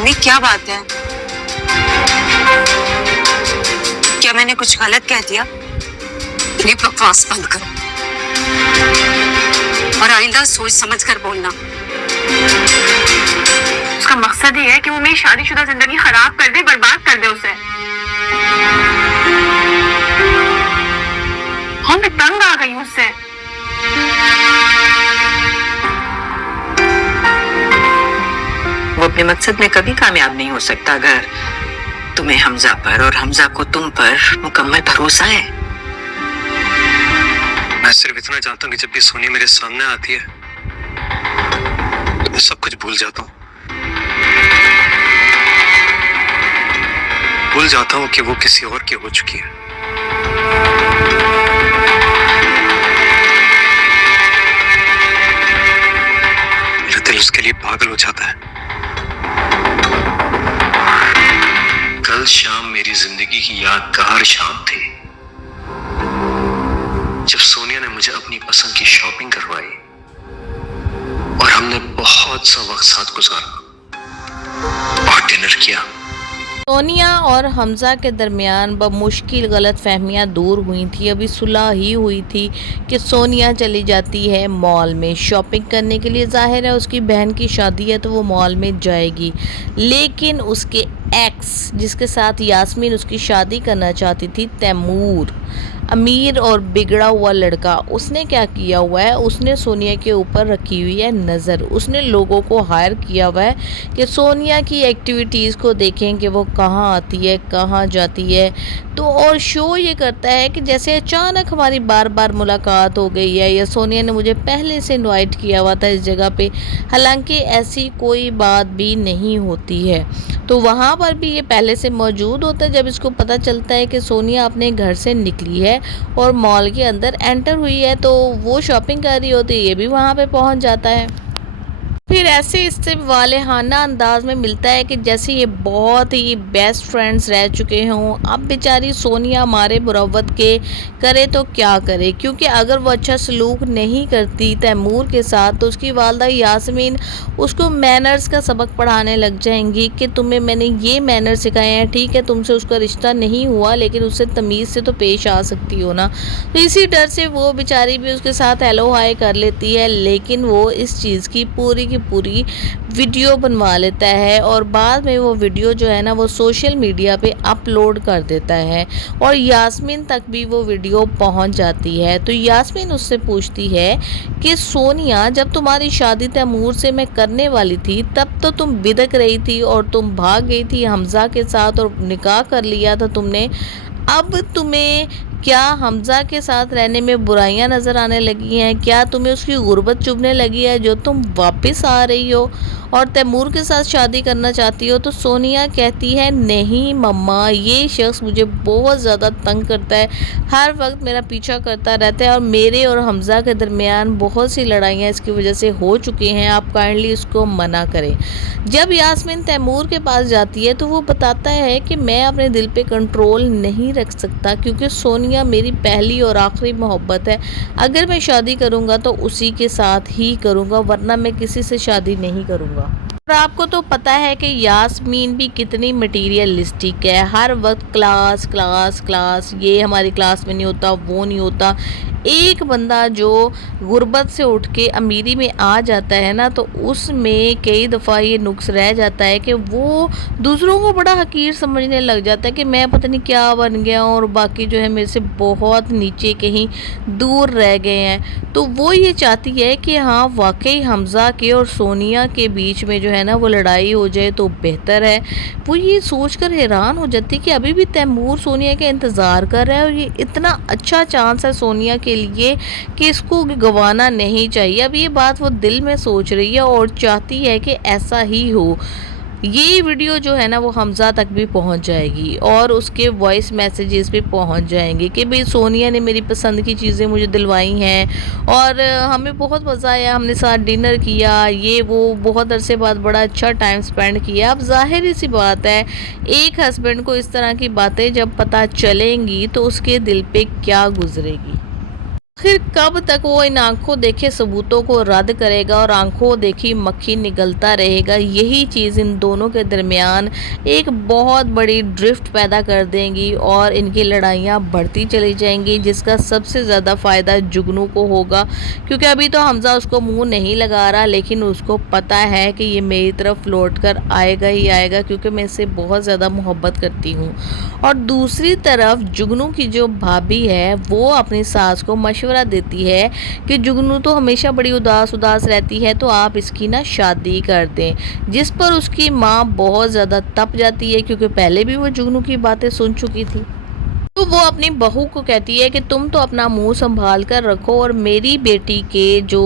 अम्मी क्या बात है? क्या मैंने कुछ गलत कह दिया? ये बकवास बंद करो और आइंदा सोच समझ कर बोलना। उसका मकसद ये है कि वो मेरी शादीशुदा जिंदगी खराब कर दे, बर्बाद कर दे उसे। हाँ, मैं तंग आ गई हूँ उससे। वो अपने मकसद में कभी कामयाब नहीं हो सकता अगर तुम्हें हमजा पर और हमजा को तुम पर मुकम्मल भरोसा है। मैं सिर्फ इतना जानता हूँ कि जब भी सोनिया मेरे सामने आती है तो मैं सब कुछ भूल जाता हूँ। भूल जाता हूँ कि वो किसी और की हो चुकी है। मेरा दिल उसके लिए पागल हो जाता है। कल शाम मेरी जिंदगी की यादगार शाम थी जब सोनिया ने मुझे अपनी पसंद की शॉपिंग करवाई और हमने बहुत सा वक्त साथ गुजारा और डिनर किया। सोनिया और हमजा के दरमियान बमुश्किल गलतफहमियां दूर हुई थी। अभी सुलह ही हुई थी कि सोनिया चली जाती है मॉल में शॉपिंग करने के लिए। ज़ाहिर है उसकी बहन की शादी है तो वो मॉल में जाएगी, लेकिन उसके एक्स जिसके साथ यास्मीन उसकी शादी करना चाहती थी, तैमूर, अमीर और बिगड़ा हुआ लड़का, उसने क्या किया हुआ है, उसने सोनिया के ऊपर रखी हुई है नज़र। उसने लोगों को हायर किया हुआ है कि सोनिया की एक्टिविटीज़ को देखें कि वो कहाँ आती है, कहाँ जाती है। तो और शो ये करता है कि जैसे अचानक हमारी बार बार मुलाकात हो गई है या सोनिया ने मुझे पहले से इनवाइट किया हुआ था इस जगह पे, हालांकि ऐसी कोई बात भी नहीं होती है। तो वहाँ पर भी ये पहले से मौजूद होता है। जब इसको पता चलता है कि सोनिया अपने घर से निकली है और मॉल के अंदर एंटर हुई है तो वो शॉपिंग कर रही होती है, ये भी वहाँ पे पहुँच जाता है। फिर ऐसे इससे वालेहाना अंदाज में मिलता है कि जैसे ये बहुत ही बेस्ट फ्रेंड्स रह चुके हों। अब बेचारी सोनिया मारे मुरव्वत के करे तो क्या करे, क्योंकि अगर वो अच्छा सलूक नहीं करती तैमूर के साथ तो उसकी वालदा यास्मीन उसको मैनर्स का सबक पढ़ाने लग जाएंगी कि तुम्हें मैंने ये मैनर सिखाए हैं, ठीक है तुमसे उसका रिश्ता नहीं हुआ लेकिन उससे तमीज़ से तो पेश आ सकती हो ना। तो इसी डर से वो बेचारी भी उसके साथ हेलो हाय कर लेती है, लेकिन वो इस चीज़ की पूरी वीडियो बनवा लेता है और बाद में वो वीडियो जो है ना वो सोशल मीडिया पे अपलोड कर देता है और यास्मीन तक भी वो वीडियो पहुंच जाती है। तो यास्मीन उससे पूछती है कि सोनिया, जब तुम्हारी शादी तैमूर से मैं करने वाली थी तब तो तुम बिदक रही थी और तुम भाग गई थी हमजा के साथ और निकाह कर लिया था तुमने। अब तुम्हें क्या हमजा के साथ रहने में बुराइयां नज़र आने लगी हैं? क्या तुम्हें उसकी गुर्बत चुभने लगी है जो तुम वापस आ रही हो और तैमूर के साथ शादी करना चाहती हो? तो सोनिया कहती है नहीं मम्मा, ये शख्स मुझे बहुत ज़्यादा तंग करता है, हर वक्त मेरा पीछा करता रहता है और मेरे और हमजा के दरमियान बहुत सी लड़ाइयाँ इसकी वजह से हो चुकी हैं, आप काइंडली इसको मना करें। जब यास्मीन तैमूर के पास जाती है तो वो बताता है कि मैं अपने दिल पे कंट्रोल नहीं रख सकता क्योंकि सोनिया मेरी पहली और आखिरी मोहब्बत है। अगर मैं शादी करूँगा तो उसी के साथ ही करूँगा, वरना मैं किसी से शादी नहीं करूँगा। और आपको तो पता है कि यास्मीन भी कितनी मटीरियलिस्टिक है, हर वक्त क्लास क्लास क्लास, ये हमारी क्लास में नहीं होता, वो नहीं होता। एक बंदा जो गुर्बत से उठ के अमीरी में आ जाता है ना तो उसमें कई दफ़ा ये नुक्स रह जाता है कि वो दूसरों को बड़ा हकीर समझने लग जाता है कि मैं पता नहीं क्या बन गया हूँ और बाकी जो है मेरे से बहुत नीचे कहीं दूर रह गए हैं। तो वो ये चाहती है कि हाँ वाकई हमजा के और सोनिया के बीच में जो है ना वो लड़ाई हो जाए तो बेहतर है। वो ये सोचकर हैरान हो जाती है कि अभी भी तैमूर सोनिया का इंतज़ार कर रहा है और ये इतना अच्छा चांस है सोनिया के लिए कि इसको गंवाना नहीं चाहिए। अब ये बात वो दिल में सोच रही है और चाहती है कि ऐसा ही हो। ये वीडियो जो है ना वो हमजा तक भी पहुंच जाएगी और उसके वॉइस मैसेजेस भी पहुंच जाएंगे कि भाई सोनिया ने मेरी पसंद की चीज़ें मुझे दिलवाई हैं और हमें बहुत मज़ा आया, हमने साथ डिनर किया, ये वो बहुत अरसे बाद बड़ा अच्छा टाइम स्पेंड किया। अब ज़ाहिर सी बात है एक हस्बैंड को इस तरह की बातें जब पता चलेंगी तो उसके दिल पे क्या गुजरेगी। फिर कब तक वो इन आंखों देखे सबूतों को रद्द करेगा और आंखों देखी मक्खी निगलता रहेगा। यही चीज़ इन दोनों के दरमियान एक बहुत बड़ी ड्रिफ्ट पैदा कर देंगी और इनकी लड़ाइयाँ बढ़ती चली जाएंगी, जिसका सबसे ज़्यादा फ़ायदा जुगनू को होगा, क्योंकि अभी तो हमज़ा उसको मुंह नहीं लगा रहा, लेकिन उसको पता है कि ये मेरी तरफ लौट कर आएगा ही आएगा, क्योंकि मैं इससे बहुत ज़्यादा मोहब्बत करती हूँ। और दूसरी तरफ जुगनू की जो भाभी है वो अपनी सास को मशवरा देती है कि जुगनू तो हमेशा बड़ी उदास रहती है, तो आप इसकी ना शादी कर दें। जिस पर उसकी माँ बहुत ज़्यादा तप जाती है, क्योंकि पहले भी वो जुगनू की बातें सुन चुकी थी। तो वो अपनी बहू को कहती है कि तुम तो अपना मुंह संभाल कर रखो और मेरी बेटी के जो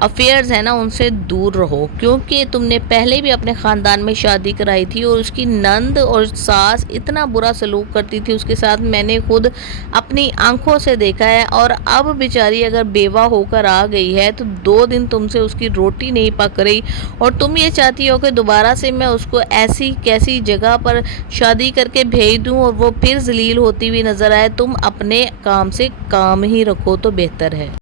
अफेयर्स हैं ना उनसे दूर रहो, क्योंकि तुमने पहले भी अपने ख़ानदान में शादी कराई थी और उसकी नंद और सास इतना बुरा सलूक करती थी उसके साथ, मैंने खुद अपनी आंखों से देखा है। और अब बेचारी अगर बेवा होकर आ गई है तो 2 दिन तुमसे उसकी रोटी नहीं पक रही और तुम ये चाहती हो कि दोबारा से मैं उसको ऐसी कैसी जगह पर शादी करके भेज दूँ और वो फिर जलील होती हुई नज़र आए। तुम अपने काम से काम ही रखो तो बेहतर है।